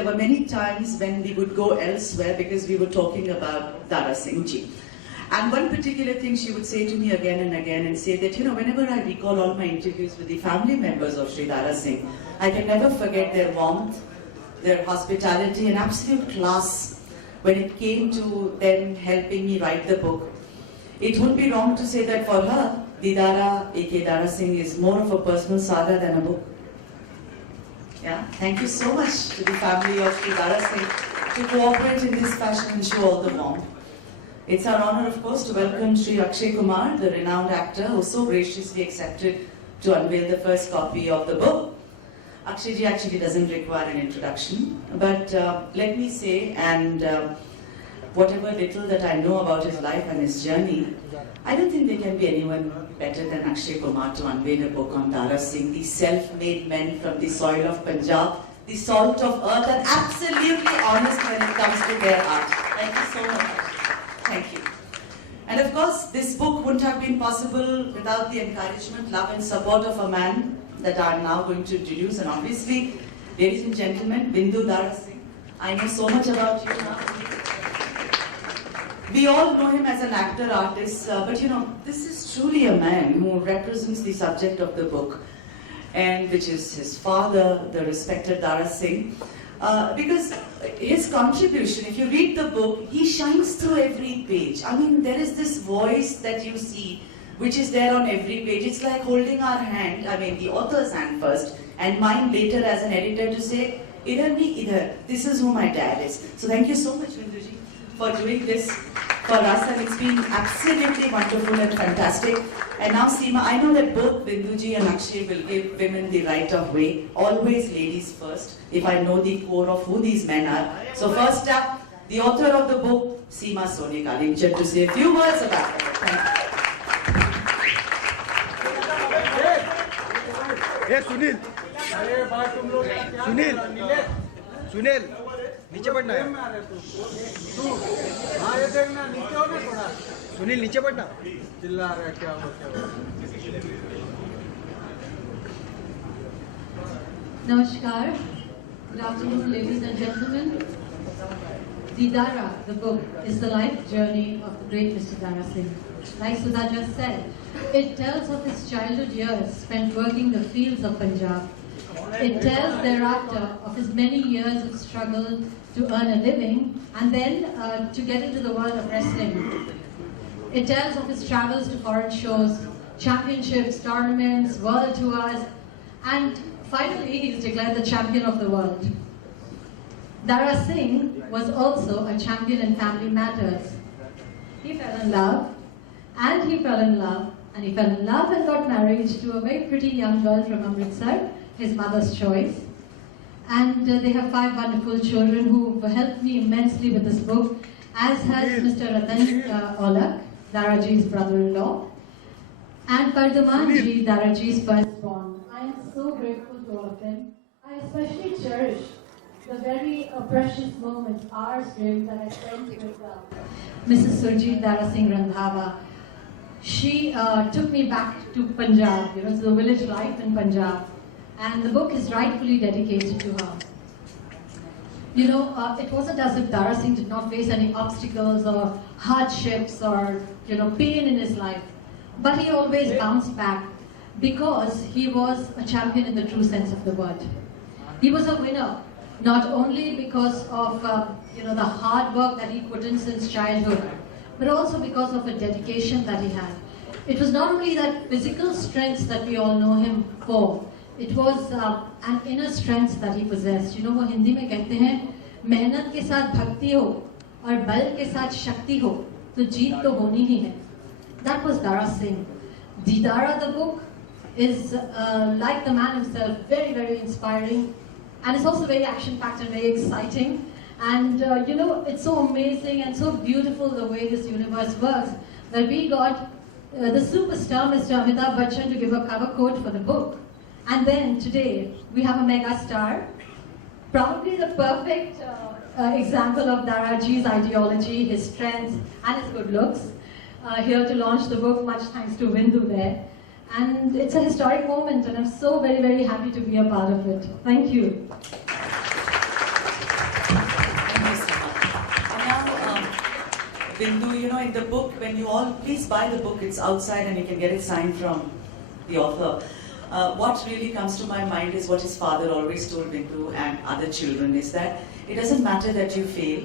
there were many times when we would go elsewhere because we were talking about Dara Singh ji. And one particular thing she would say to me again and again and say that, whenever I recall all my interviews with the family members of Sri Dara Singh, I can never forget their warmth, their hospitality and absolute class when it came to them helping me write the book. It would be wrong to say that for her, Didara A.K. Dara Singh is more of a personal saga than a book. Yeah, thank you so much to the family of Sri Dara Singh to cooperate in this fashion and show all the warmth. It's our honor, of course, to welcome Sri Akshay Kumar, the renowned actor who so graciously accepted to unveil the first copy of the book. Akshay ji actually doesn't require an introduction, but let me say, and whatever little that I know about his life and his journey, I don't think there can be anyone better than Akshay Kumar to unveil a book on Dara Singh, the self-made men from the soil of Punjab, the salt of earth, and absolutely honest when it comes to their art. Thank you so much. Thank you. And of course, this book wouldn't have been possible without the encouragement, love and support of a man that I'm now going to introduce. And obviously, ladies and gentlemen, Bindu Dara Singh. I know so much about you now. We all know him as an actor, artist, but this is truly a man who represents the subject of the book, and which is his father, the respected Dara Singh. Because his contribution, if you read the book, he shines through every page. I mean, there is this voice that you see, which is there on every page. It's like holding our hand, I mean, the author's hand first, and mine later as an editor to say, idhar nahi, idhar. This is who my dad is. So thank you so much, Binduji, for doing this for us, and it's been absolutely wonderful and fantastic. And now, Seema, I know that both Binduji and Akshay will give women the right of way. Always ladies first, if I know the core of who these men are. So first up, the author of the book, Seema Soni Kalimchand, to say a few words about it. Thank you. Hey, Sunil, नीचे बढ़ना है। हाँ ये देखना नीचे हो ना थोड़ा। सुनील नीचे बढ़ना। चिल्ला रहा है क्या हो क्या। Namaskar. Good afternoon, ladies and gentlemen. Didara, the book, is the life journey of the great Mr. Dara Singh. Like Sudha just said, it tells of his childhood years spent working the fields of Punjab. It tells thereafter of his many years of struggle to earn a living and then to get into the world of wrestling. It tells of his travels to foreign shows, championships, tournaments, world tours, and finally he is declared the champion of the world. Dara Singh was also a champion in family matters. He fell in love, and he fell in love, and he fell in love and got married to a very pretty young girl from Amritsar, his mother's choice. And they have 5 wonderful children who have helped me immensely with this book, as has Mr. Ratan Olak, Daraji's brother-in-law, and Pardamanji, Daraji's firstborn. I am so grateful to all of them. I especially cherish the very precious moments, hours really, that I spent with Mrs. Surjit Dara Singh Randhawa. She took me back to Punjab, to the village life in Punjab. And the book is rightfully dedicated to her. It wasn't as if Dara Singh did not face any obstacles or hardships or, pain in his life. But he always bounced back because he was a champion in the true sense of the word. He was a winner, not only because of, the hard work that he put in since childhood, but also because of a dedication that he had. It was not only that physical strength that we all know him for, it was an inner strength that he possessed. वो हिंदी में कहते हैं मेहनत के साथ भक्ति हो और बल के साथ शक्ति हो तो जीत तो होनी ही है. That was Dara Singh. Didara, the book, is like the man himself, very, very inspiring, and it's also very action-packed and very exciting. And it's so amazing and so beautiful the way this universe works that we got the superstar Mr. Amitabh Bachchan to give a cover quote for the book. And then today, we have a mega star, probably the perfect example of Daraji's ideology, his strength, and his good looks, here to launch the book, much thanks to Bindu there. And it's a historic moment, and I'm so very, very happy to be a part of it. Thank you. Bindu, you know, in the book, when you all, please buy the book, it's outside and you can get it signed from the author. What really comes to my mind is what his father always told Bindu and other children is that it doesn't matter that you fail,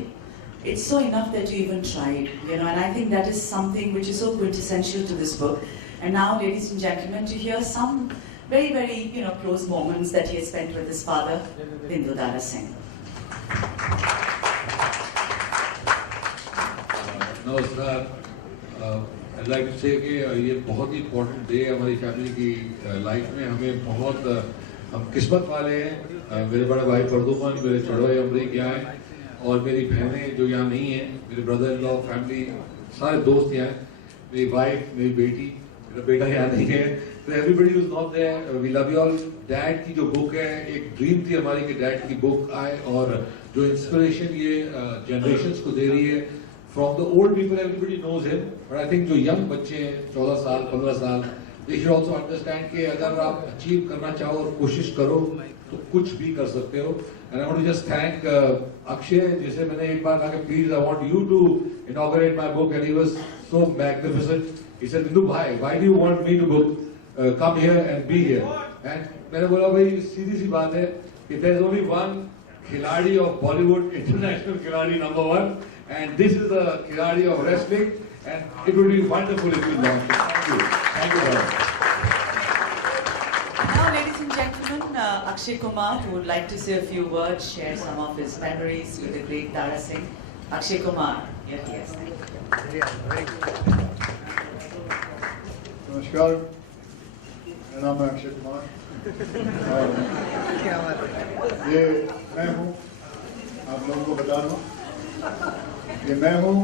it's so enough that you even tried, you know, and I think that is something which is so quintessential to this book. And now, ladies and gentlemen, to hear some very, very, you know, close moments that he has spent with his father, Bindu Dara Singh. नमस्कार, I'd like to say कि ये बहुत ही important day है हमारी family की life में. हमें बहुत हम किस्मत वाले हैं. मेरे बड़े भाई प्रदुमन, मेरे चढ़ोए अमरीक यहाँ हैं और मेरी बहनें जो यहाँ नहीं हैं, मेरे ब्रदर इन लॉ, फैमिली, सारे दोस्त यहाँ हैं, मेरी वाइफ, मेरी बेटी, मेरा बेटा यहाँ नहीं है. तो everybody is not there. We love you all. Dad की जो बुक है, एक ड्रीम थी हमारी कि डैड की बुक आए और जो इंस्पिरेशन ये जनरेशंस को दे रही है. From the old people, everybody knows him, but I think जो young बच्चे हैं, 14 साल, 15 साल, they should also understand कि अगर आप achieve करना चाहो और कोशिश करो, तो कुछ भी कर सकते हो. And I want to just thank Akshay, जिसे मैंने एक बार कहा कि please, I want you to inaugurate my book, and he was so magnificent. He said, Bindu bhai, why do you want me to come here and be here? And मैंने बोला भाई सीधी सी बात है कि there is only one खिलाड़ी of Bollywood, international खिलाड़ी number 1. And this is the Khiladi of wrestling, and it would be wonderful if we launched it. Thank you. Thank you, brother. Now, ladies and gentlemen, Akshay Kumar, who would like to say a few words, share some of his memories with the great Dara Singh. Akshay Kumar, here he is. नमस्कार, मेरा नाम है अक्षय कुमार और ये मैं हूँ. आप लोगों को बता दूँ, ये मैं हूँ.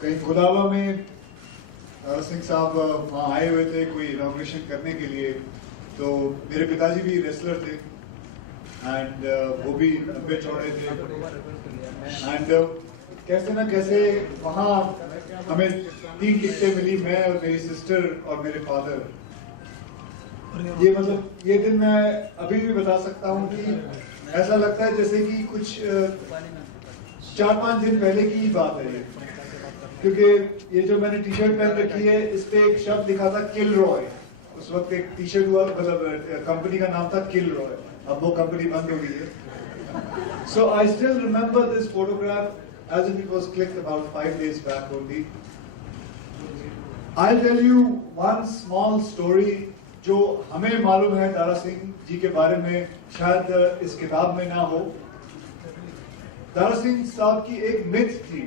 कहीं खुदावा में दारा सिंह साहब वहाँ आए हुए थे कोई इनॉग्रेशन करने के लिए. तो मेरे पिताजी भी रेसलर थे एंड वो भी लंबे चौड़े थे. एंड कैसे ना कैसे वहाँ हमें 3 टिकटें मिली, मैं और मेरी सिस्टर और मेरे फादर. ये मतलब ये दिन मैं अभी भी बता सकता हूँ कि ऐसा लगता है जैसे कि कुछ 4-5 दिन पहले की ही बात है ये. क्योंकि ये जो मैंने टी शर्ट पहन रखी है, इस पे एक शब्द लिखा था किल रॉय. उस वक्त एक टी शर्ट हुआ, मतलब कंपनी का नाम था किल रॉय. अब वो कंपनी बंद हो गई है. So I still remember this photograph as if it was clicked about 5 days back only. I'll tell you one small story जो हमें मालूम है दारा सिंह जी के बारे में, शायद इस किताब में ना हो. दारा सिंह साहब की एक मिथ थी,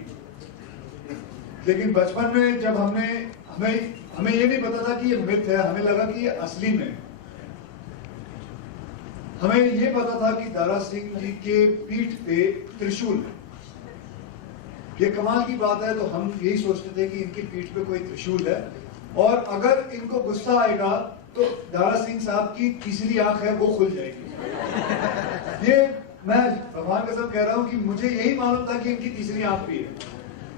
लेकिन बचपन में जब हमें ये नहीं पता था कि ये मिथ है, हमें लगा कि ये असली में. हमें ये पता था कि दारा सिंह जी के पीठ पे त्रिशूल है. ये कमाल की बात है. तो हम यही सोचते थे कि इनकी पीठ पे कोई त्रिशूल है और अगर इनको गुस्सा आएगा तो दारा सिंह साहब की तीसरी आंख है वो खुल जाएगी. ये मैं भगवान कसम कह रहा हूँ कि मुझे यही मालूम था कि इनकी तीसरी आंख भी है,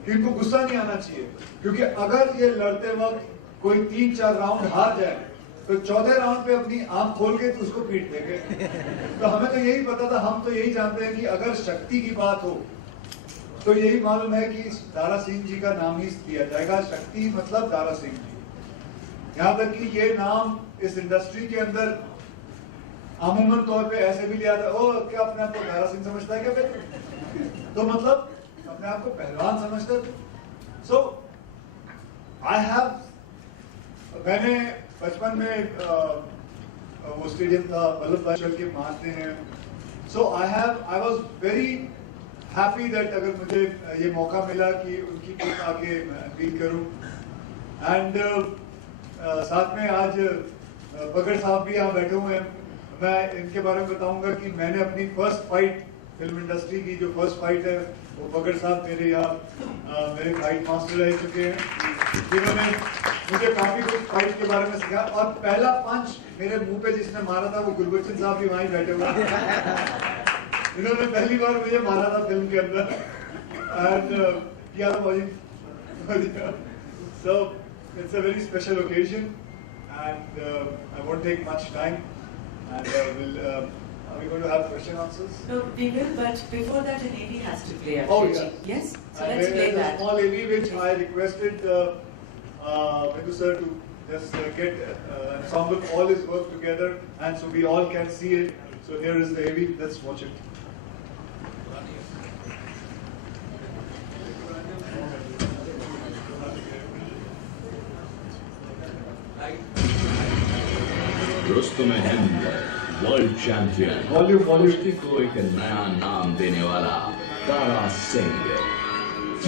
कि इनको गुस्सा नहीं आना चाहिए. क्योंकि अगर ये लड़ते वक्त कोई 3-4 राउंड हार जाए तो 14 राउंड पे अपनी आंख खोल के तो उसको पीट देंगे. तो हमें तो यही पता था, हम तो यही जानते हैं कि अगर शक्ति की बात हो तो यही मालूम है कि दारा सिंह जी का नाम ही दिया जाएगा. शक्ति मतलब दारा सिंह जी. यहाँ तक कि ये नाम इस इंडस्ट्री के अंदर अमूमन तौर पे ऐसे भी लिया था, ओ क्या अपने आप को दारा सिंह समझता है क्या बेटा? तो मतलब अपने आप को पहलवान समझता है. सो आई हैव, मैंने बचपन में वो स्टेडियम था वल्लभ भाई चल के मारते हैं. So I was very happy that अगर मुझे ये मौका मिला कि उनकी बुक आके रीड करूं. एंड साथ में आज बगड़ साहब भी यहाँ बैठे हुए हैं. मैं इनके बारे में बताऊंगा कि मैंने अपनी फर्स्ट फाइट फिल्म इंडस्ट्री की जो फर्स्ट फाइट है वो बगड़ साहब मेरे यहाँ मेरे फाइट मास्टर रह चुके हैं, जिन्होंने मुझे काफी कुछ फाइट के बारे में सिखाया. और पहला पंच मेरे मुंह पे जिसने मारा था वो गुरबचन साहब भी वहीं बैठे हुए हैं. इन्होंने पहली बार मुझे मारा था फिल्म के अंदर एंड किया था. So it's a very special occasion and I won't take much time and will Are we going to have question answers? No, we will, but before that, an AV has to play. Oh, Akshay ji. yeah. Yes? So And let's there play is a that. small AV which I requested Bindu sir to just get ensemble all his work together, and so we all can see it. So here is the AV. Let's watch it. Rustam Hind world champion Volume. कुश्ती को एक नया नाम देने वाला तारा सिंह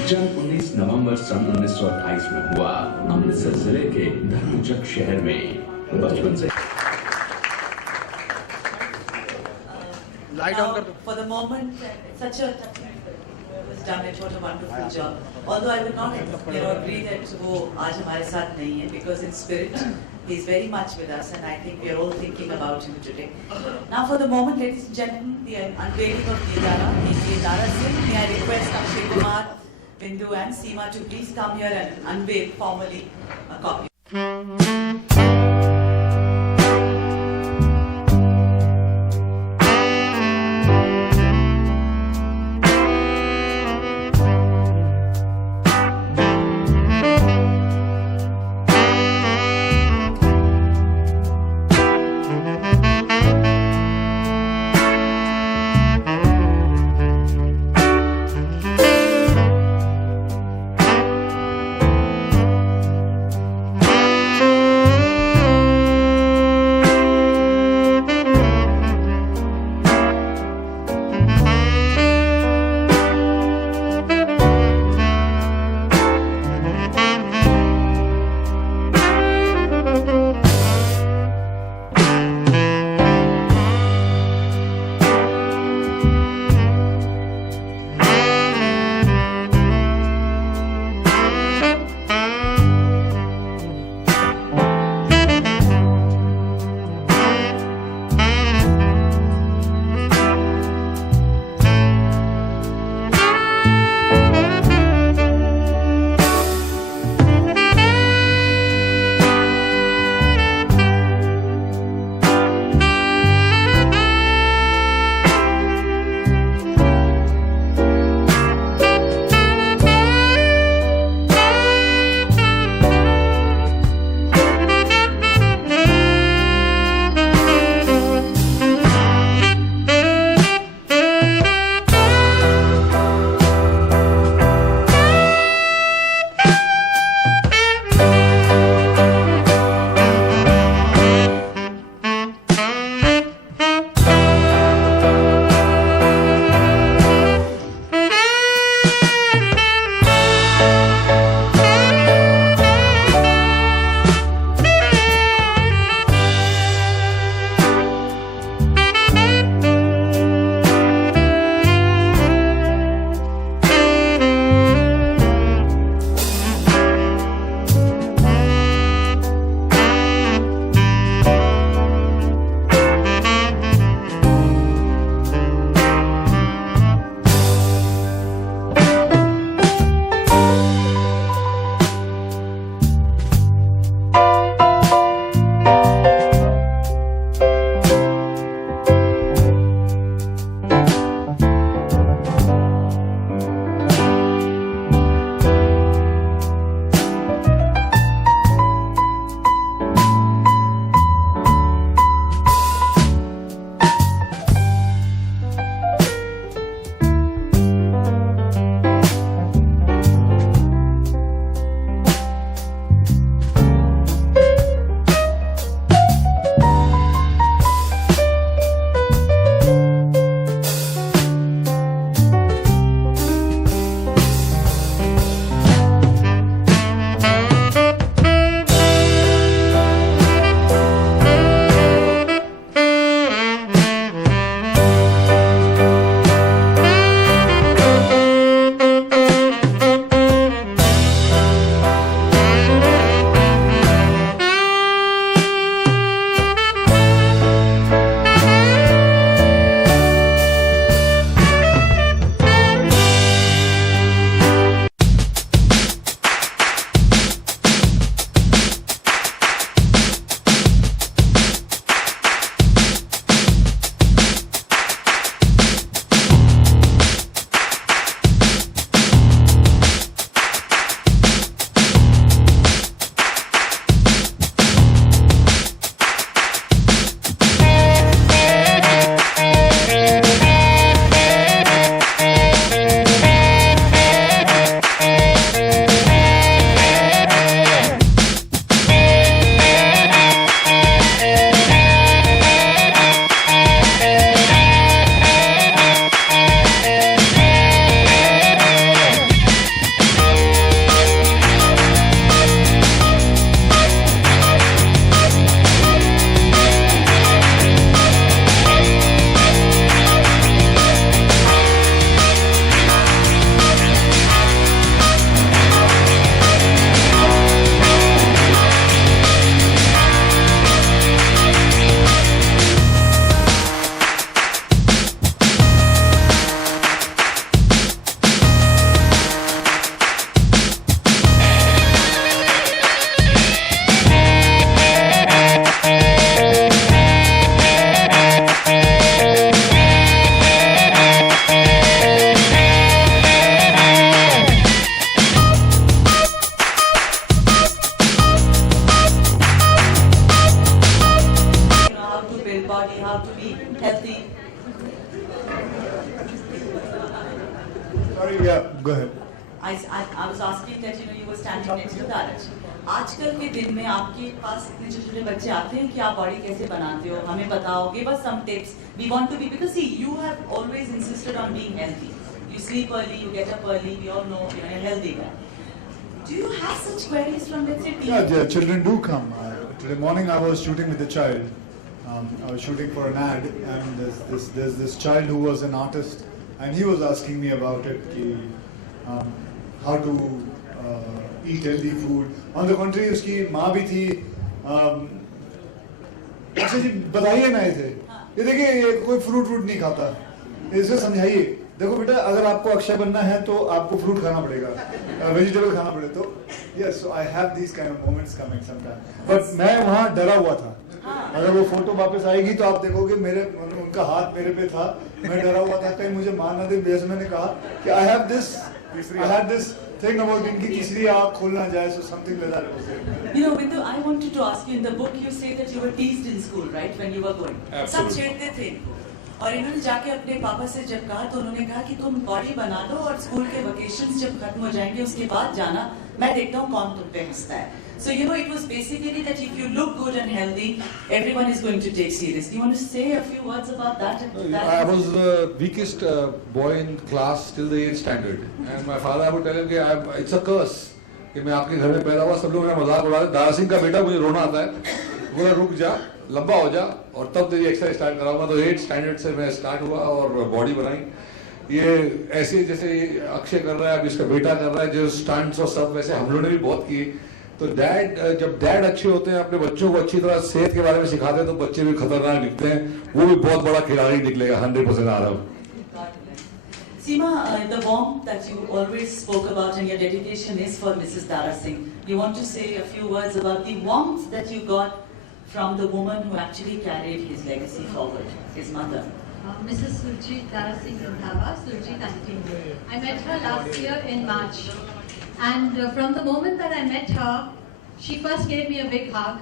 जन्म 19 नवंबर सन 1928 में हुआ अमृतसर जिले के धर्मचक शहर में बचपन से Light Now, on कर दो. for the moment, such a was done it. What a wonderful job. Although I would not, agree that वो आज हमारे साथ नहीं है, because in spirit he is very much with us, and I think we are all thinking about him today. Now, for the moment, ladies and gentlemen, the unveiling of Dara, aka Dara Singh. May I request Akshay Kumar, Bindu, and Seema to please come here and unveil formally a copy. Sorry, yeah, go ahead. I was asking that you were standing next to Daraj. आजकल के दिन में आपके पास इतने छोटे छोटे बच्चे आते हैं कि आप बॉडी कैसे बनाते हो हमें बताओ give us some tips we want to be because see you have always insisted on being healthy you sleep early you get up early we all know you're a healthy guy do you have such queries from let's say Yeah, the children do come. Today morning I was shooting with a child. I was shooting for an ad, and there's this child who was an artist, and he was asking me about it, how to eat healthy food. On the contrary, उसकी माँ भी थी. अच्छा जी बताइए ना इसे. ये देखिए ये कोई फ्रूट नहीं खाता. इसे समझाइए. देखो बेटा अगर आपको अक्षय बनना है तो आपको फ्रूट खाना पड़ेगा, वेजिटेबल खाना पड़ेगा. तो yes, so I have these kind of moments coming sometimes. But मैं वहाँ डरा हुआ था. अगर वो फोटो वापस आएगी तो आप देखोगे मेरे उनका हाथ मेरे पे था. मैं डरा हुआ था कहीं मुझे मार ना दे. जैसे मैंने कहा कि I had this thing about इनकी तीसरी आँख खोल ना जाए, so something like that. Bindu, I wanted to ask you in the book you say that you were teased in school, right, when you were going. सब छेड़ते थे इनको. और इन्होंने जाके अपने पापा से जब कहा तो उन्होंने कहा कि तुम बॉडी बना लो और स्कूल के वेकेशंस जब खत्म हो जाएंगे उसके बाद जाना, मैं देखता हूँ कौन तुम पे हंसता है. So it was basically that if you look good and healthy, everyone is going to take seriously. You want to say a few words about that? I was the weakest boy in class till the 8th standard, and my father would tell him कि it's a curse कि मैं आपके घर में पैदा हुआ, सब लोग मेरा मजाक उड़ाते. दारा सिंह का बेटा मुझे रोना आता है, बोला रुक जा, लंबा हो जा और तब तेरी एक्सरसाइज स्टार्ट कराऊंगा. तो 8th स्टैंडर्ड से मैं स्टार्ट हुआ और बॉडी बनाई. ये ऐसे जैसे अक्षय कर रहा है, अब इसका बेटा कर रहा है, जो स्टंट्स और सब वैसे हम लोगों ने भी बहुत किए. तो जब डैड अच्छे होते हैं अपने बच्चों को अच्छी तरह सेहत के बारे में सिखाते हैं तो बच्चे भी खतरनाक दिखते हैं. वो भी बहुत बड़ा खिलाड़ी निकलेगा 100% आ रहा हूँ. Seema, the warmth that you always spoke about and your dedication is for Mrs. Dara Singh. You want to say a few words about the warmth that you got from the woman who actually carried his legacy forward, his mother? Mrs. Surjit Dara Singh Randhawa, Surjit aunty. I met her last year in March. And from the moment that I met her, she first gave me a big hug.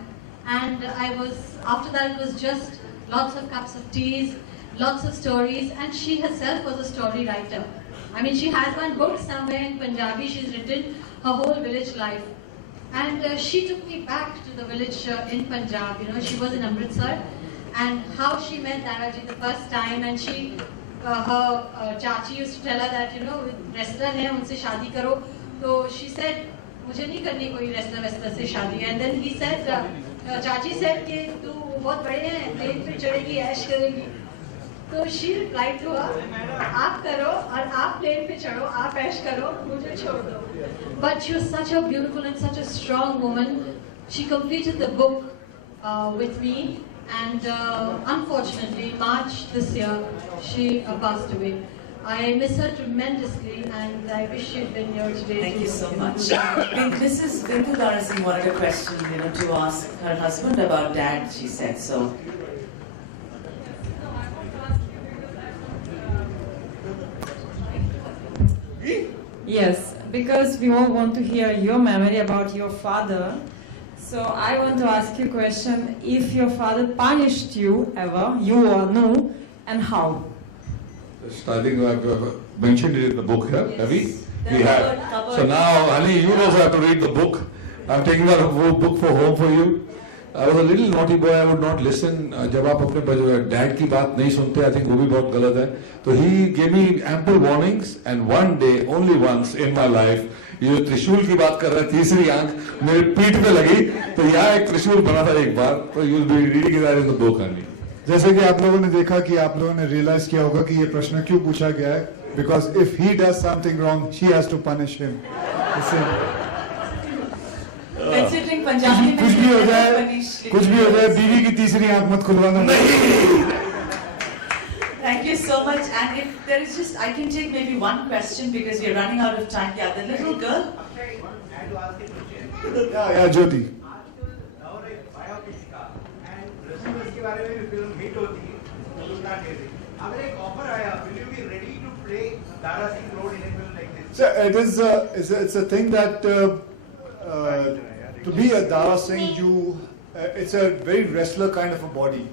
And after that it was just lots of cups of teas, lots of stories. And she herself was a story writer. I mean, she has one book somewhere in Punjabi. She's written her whole village life. And she took me back to the village in Punjab. She was in Amritsar. And how she met Daraji the first time. And her chachi used to tell her that, wrestler hai, unse shaadi karo. So she said, मुझे नहीं करनी कोई wrestler से शादी. And then he said, चाची said कि तू बहुत बड़े हैं, प्लेन पे चढ़ेगी, ऐश करेगी. तो she replied to her, आप करो और आप प्लेन पे चढ़ो, आप ऐश करो, मुझे छोड़ दो. But she was such a beautiful and such a strong woman. She completed the book with me, and unfortunately, March this year, she passed away. I miss her tremendously, and I wish she'd been here today. Thank you so much. Mrs. Bindu Dara Singh wanted a question, to ask her husband about dad. She said so. Yes, because we all want to hear your memory about your father. So I want to ask you a question: if your father punished you ever, you or no, and how? I think I've mentioned it in the book, Yes. have we? The We have. cover- So now, honey, you also have to read the book. I'm taking out a book for home for you. I was a little naughty boy. I would not listen. जब आप अपने dad की बात नहीं सुनते, I think वो भी बहुत गलत है. तो he gave me ample warnings, and one day, only once in my life, ये जो त्रिशूल की बात कर रहा है, तीसरी आंख मेरे पीठ पे लगी. तो यहाँ एक त्रिशूल बना था एक बार. तो you'll be reading that in the book, honey. जैसे कि आप लोगों ने देखा कि आप लोगों ने रियलाइज किया होगा कि ये प्रश्न क्यों पूछा गया है. Because if he does something wrong she has to punish him. Considering Punjabi में कुछ भी हो जाए बीवी की तीसरी आंख मत खुलवाना. Thank you so much. And if there is just, I can take maybe one question because we are running out of time. Yeah, the little girl. या ज्योति. के बारे में फिल्म हिट होती है तो उतना नहीं. अगर एक ऑफर आया, will you be ready to play Dara Singh role in a film like this? So it's a thing that to be a Dara Singh, it's a very wrestler kind of a body.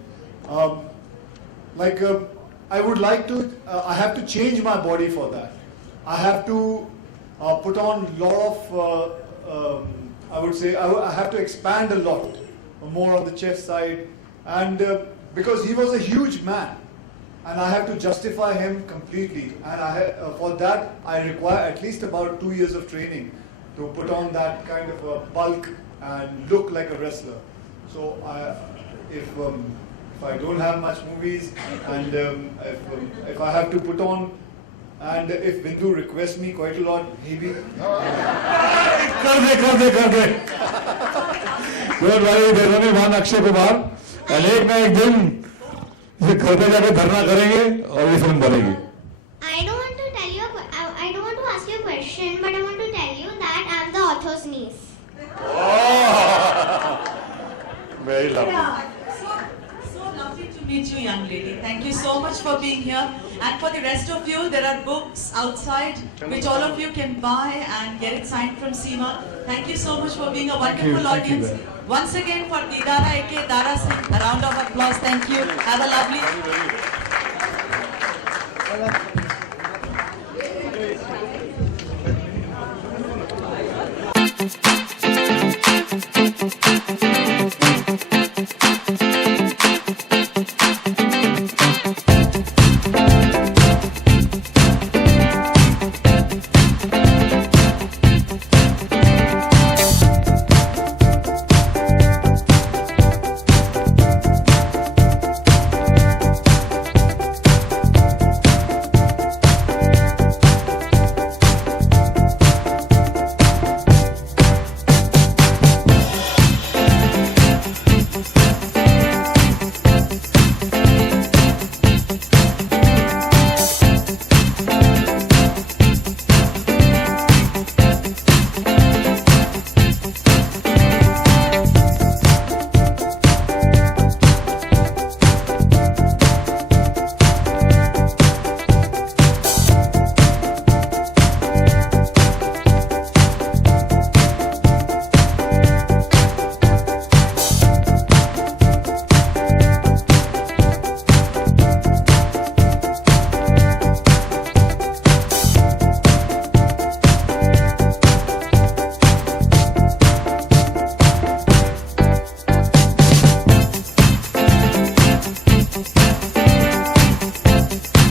I would like to. I have to change my body for that. I have to put on a lot of, I would say, I have to expand a lot more on the chest side, and because he was a huge man, and I have to justify him completely, and for that I require at least about 2 years of training to put on that kind of a bulk and look like a wrestler. So if I don't have much movies, and if I have to put on, and if Bindu requests me quite a lot, maybe. कर दे भाई बेरोनी मान अक्षय कुमार एक ना एक दिन ये घर पे जाके धरना करेंगे और ये फिल्म बनेगी. I don't want to tell you. I don't want to ask you a question, but I want to tell you that I'm the author's niece. Very lovely. So lovely to meet you, young lady. Thank you so much for being here. And for the rest of you, there are books outside which all of you can buy and get it signed from Seema. Thank you so much for being a wonderful audience. Once again for Didara aka Dara Singh, a round of applause. Thank you. Have a lovely.